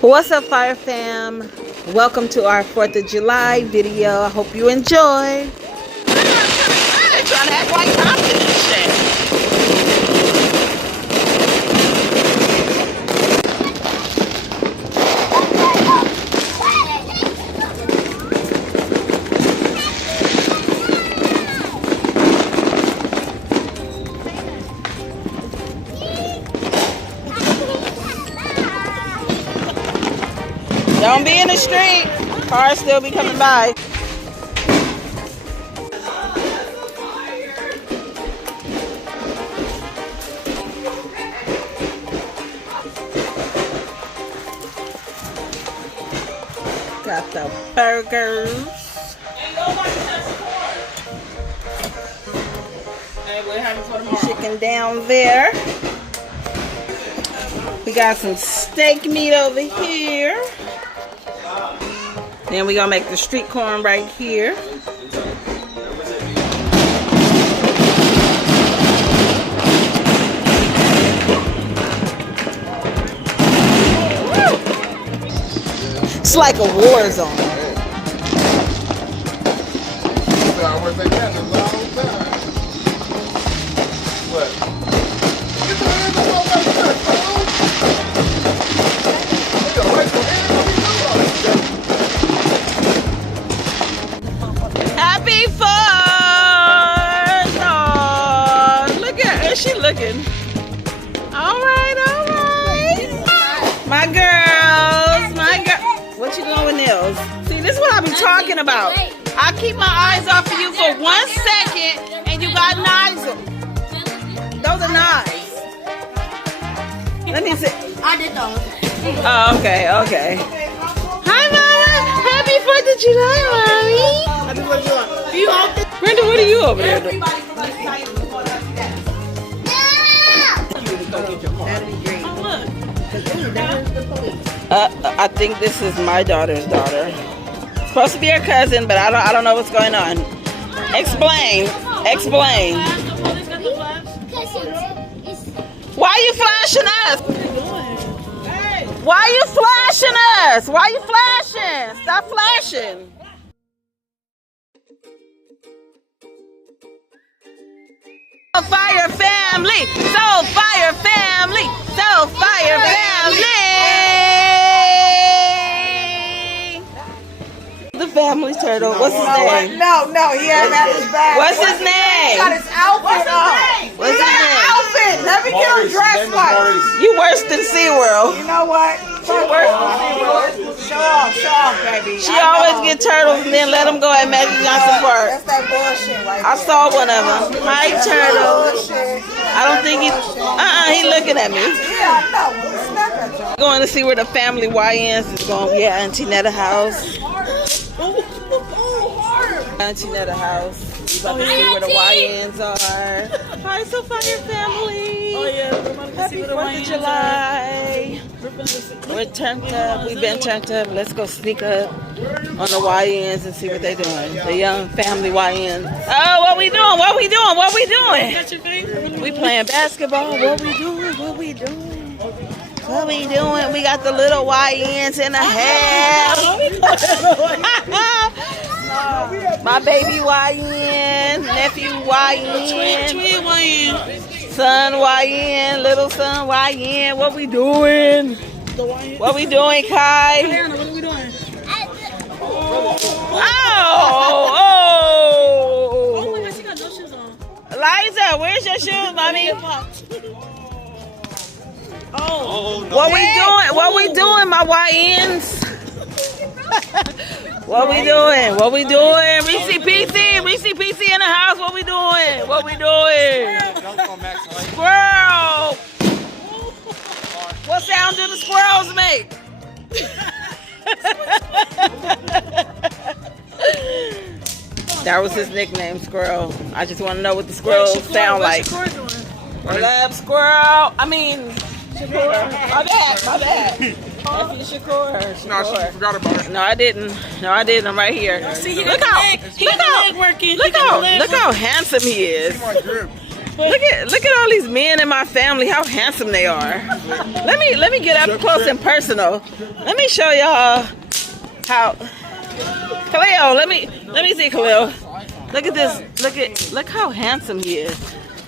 What's up, Fire Fam? Welcome to our 4th of July video. I hope you enjoy. They're trying to act like Compton and shit. Don't be in the street. Cars still be coming by. Got the burgers. Chicken down there. We got some steak meat over here. Then we gonna make the street corn right here. It's like a war zone. Happy 4th! Oh, look at her. She looking. All right, all right. My girls, my girl. What you doing with nails? See, this is what I be talking about. I keep my eyes off of you for 1 second, and you got knives. Those are knives. Let me see. I did those. Oh, okay, okay. Hi, Mama. Happy 4th of July, Mommy. Happy 4th of July. You hope this. Brenda, what are you over there doing? I think this is my daughter's daughter. Supposed to be her cousin, but I don't know what's going on. Explain. Explain. Why are you flashing us? Why are you flashing us? Why are you flashing? Stop flashing. So Fire family, so Fire family, so Fire family. The family turtle. What's his name? No, he had that his bag. What's his He name? got his outfit on. What's his name? Outfit. Let me get him dressed like. You worse than SeaWorld. You know what? Show off, baby. She always get turtles and then let them go at Magic Johnson Park. That's that bullshit right I saw one of them. Hi, turtle. bullshit. I don't think he's. He looking at me. Yeah, I know. Snap at y'all. Going to see where the family YNs is going to be at Auntie Netta house. Auntie Netta house. We about to see where the YNs are. Hi, so Fire family. Oh yeah, Happy 4th of July. We're turned up. We've been turned up. Let's go sneak up on the YNs and see what they're doing. The young family YNs. Oh, what we doing? What we doing? What we doing? We playing basketball. What we doing? What we doing? What we doing? We got the little YNs in the house. My baby YN, nephew YN, Twin YN. son YN, little son YN. What we doing? What we doing, Kai? What are we doing? Oh! Oh my God, she got no shoes on. Liza, where's your shoes, mommy? Oh. What we doing? What we doing, my YNs? What we doing? What we doing? Reese PC in the house. What we doing? What we doing? Squirrel. What sound do the squirrels make? That was his nickname, Squirrel. I just want to know what the squirrels sound like. What up, Squirrel? I mean, Shakur. My bad. Nephew Shakur. No, she forgot about it. No, I didn't. I'm right here. See, Look how handsome he is. Look at all these men in my family, how handsome they are. Let me get up close and personal. Let me show y'all how Khalil, let me see Khalil. Look at this. Look how handsome he is.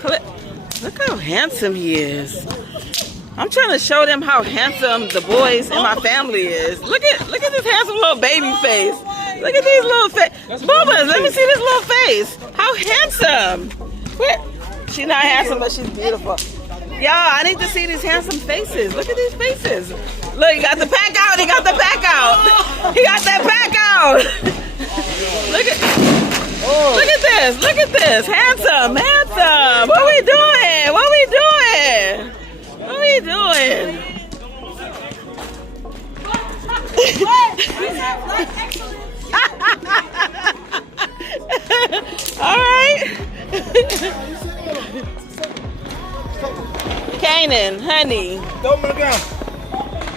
Khalil, look how handsome he is. I'm trying to show them how handsome the boys in my family is. Look at this handsome little baby face. Look at these little face. Boobas, let me see this little face. How handsome. Where? She's not handsome, but she's beautiful. Y'all, I need to see these handsome faces. Look at these faces. Look, he got the pack out. He got the pack out. He got that pack out. Look at this. Look at this. Handsome, handsome. What we doing? What we doing? What we doing? All right. Kanan, honey.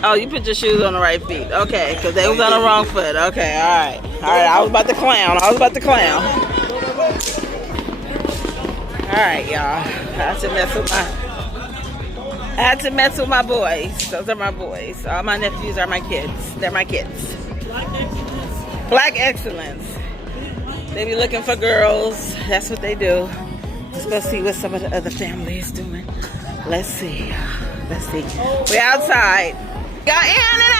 Oh, you put your shoes on the right feet. Okay, because they was on the wrong foot. Okay, all right. All right, I was about to clown. All right, y'all. I had to mess with my boys. Those are my boys. All my nephews are my kids. They're my kids. Black excellence. They be looking for girls. That's what they do. Let's go see what some of the other family is doing. Let's see. We're outside. Got in the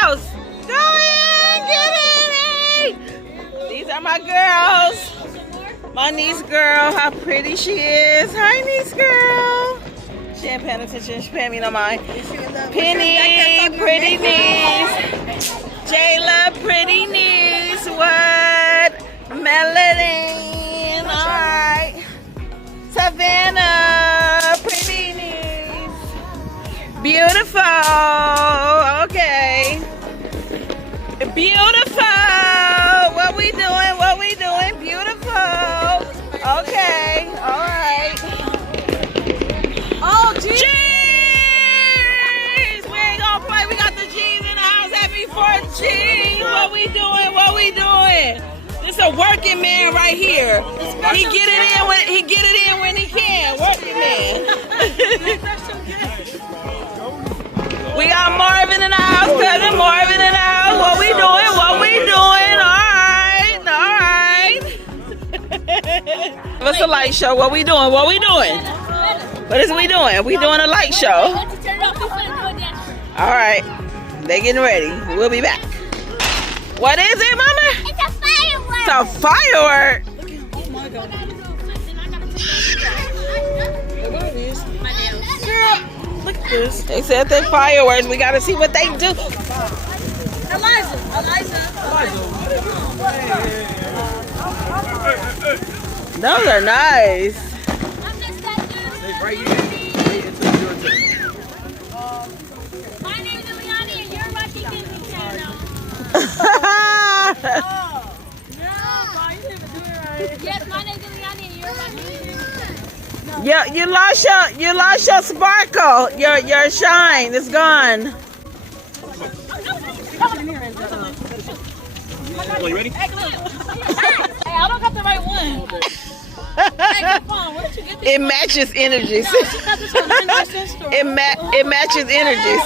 house. Go in. Get in. These are my girls. My niece girl. How pretty she is. Hi, niece girl. She ain't paying attention. She paying me no mind. Penny, pretty niece. Jayla, pretty niece. What? Melody. All right. Savannah, pretty niece. Beautiful. Okay. Beautiful. What we doing? Beautiful. Okay. All right. Oh, jeez. We ain't gonna play. We got the G's in the house. Happy 14. What we doing? This a working man right here. He get it in when he can. Working man. We got Marvin in the house. Cousin Marvin in the house. What we doing? All right. What's a light show? What we doing? What is we doing? We doing a light show. All right. They getting ready. We'll be back. What is it, Mama? It's a firework. It's a firework. Oh my God. Girl, look at this. They said they're fireworks. We got to see what they do. Eliza. Those are nice. My name's Eliani and you're watching Disney Channel. Yes, my name's Eliani and you're watching Disney Channel. Yeah, you lost your sparkle. Your shine is gone. You ready? Hey, I don't got the right one. Hey, come on, where did you get this? It matches energies. She got this from my sister. It matches energies.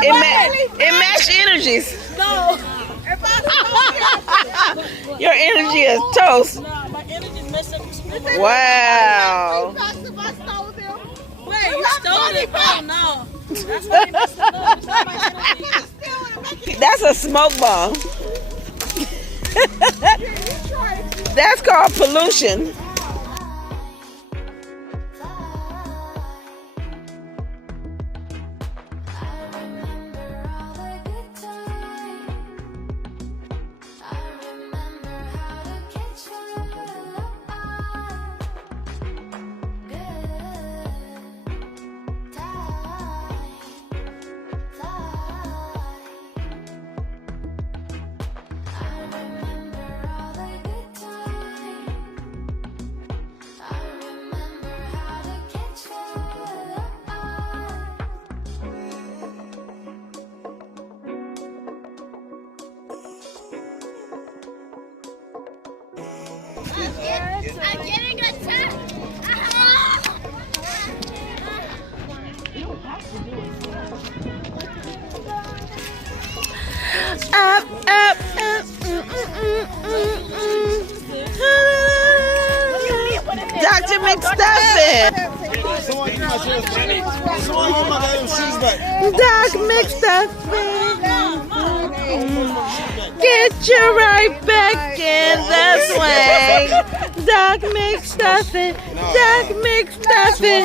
It matches energies. No. Your energy is toast. Nah, my energy messed up. Wow. Wait, you stole it? Oh, no. That's why they messed it up. It's not my energy. That's a smoke bomb. That's called pollution. I'm getting a test. McStuffin. Doc McStuffin. Get you right back in the swing. Doc McStuffin. Doc McStuffin.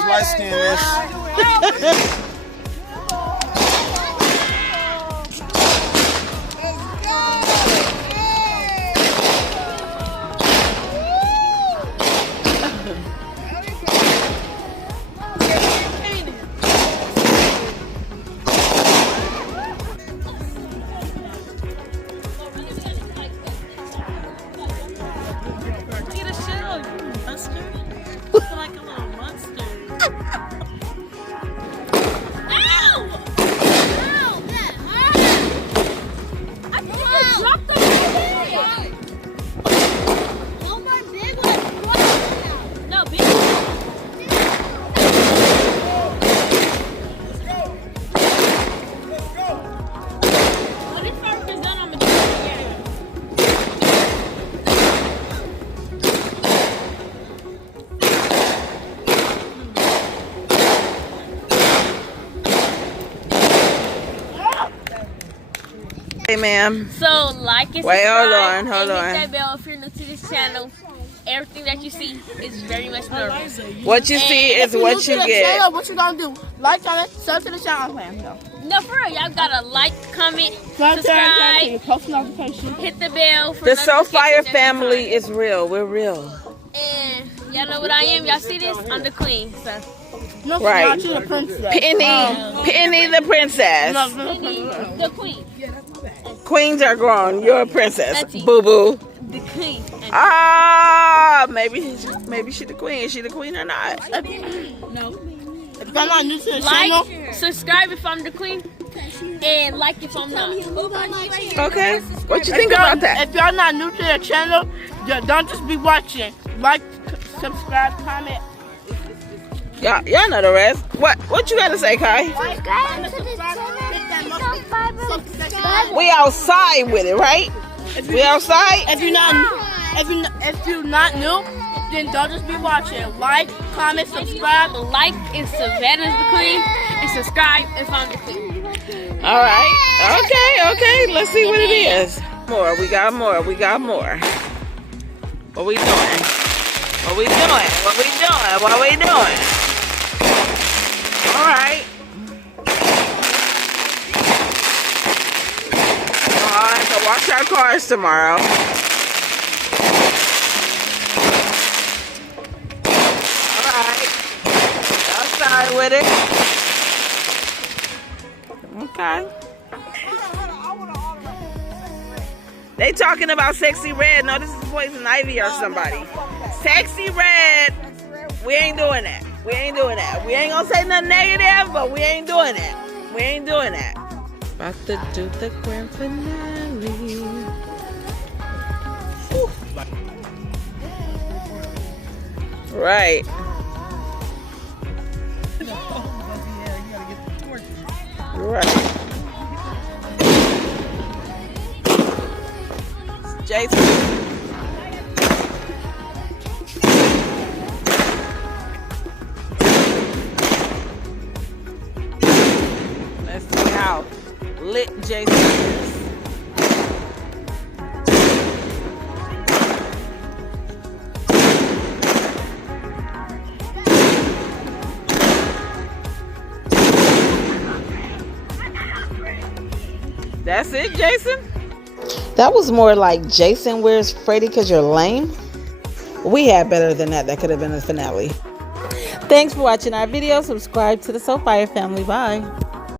Get a shell, you monster. You feel like a little monster. Ow! Ow, that hurt. I think I dropped the baby. No more big one. No, big one. When it's first is done, I'm gonna do it again. Hey, ma'am. So, like and Wait, hold subscribe, on, hold and on. hit that bell if you're new to this channel. Everything that you see is very much nervous. What you see is what you get. What you gonna do? Like, comment, sub to the channel, fam. No, for real, y'all gotta like, comment, Subscribe, subscribe, post notifications. hit the bell for The So Fire notifications every family time. is real. We're real. And y'all know what I am. Y'all see this? I'm the queen. So, No, Right. not you, the princess. Penny the princess. No, the queen, Queens are grown. You're a princess. Auntie. Boo boo. the queen. Ah, maybe she the queen. Is she the queen or not? If I'm not new to the channel, Like, subscribe if I'm the queen, and like if I'm not. Okay. What you think about that? if y'all not new to the channel, don't just be watching. Like, subscribe, comment. Y'all know the rest. What you gotta say, Kai? We outside with it, right? We outside. If you're not new, then don't just be watching. Like, comment, subscribe. Like if Savannah's the queen, and subscribe if I'm the queen. All right. Okay. Let's see what it is. More. We got more. What we doing? All right. So watch our cars tomorrow. All right. Outside with it. Okay. They talking about Sexy Red. No, this is Poison Ivy or somebody. Sexy Red. We ain't doing that. We ain't gonna say nothing negative, but we ain't doing that. About to do the grand finale. Whew. Right. Right. Jason. Let's see how lit Jason is. That's it, Jason? That was more like Jason, where's Freddy because you're lame? We had better than that. That could have been the finale. Thanks for watching our video. Subscribe to the So Fire family. Bye.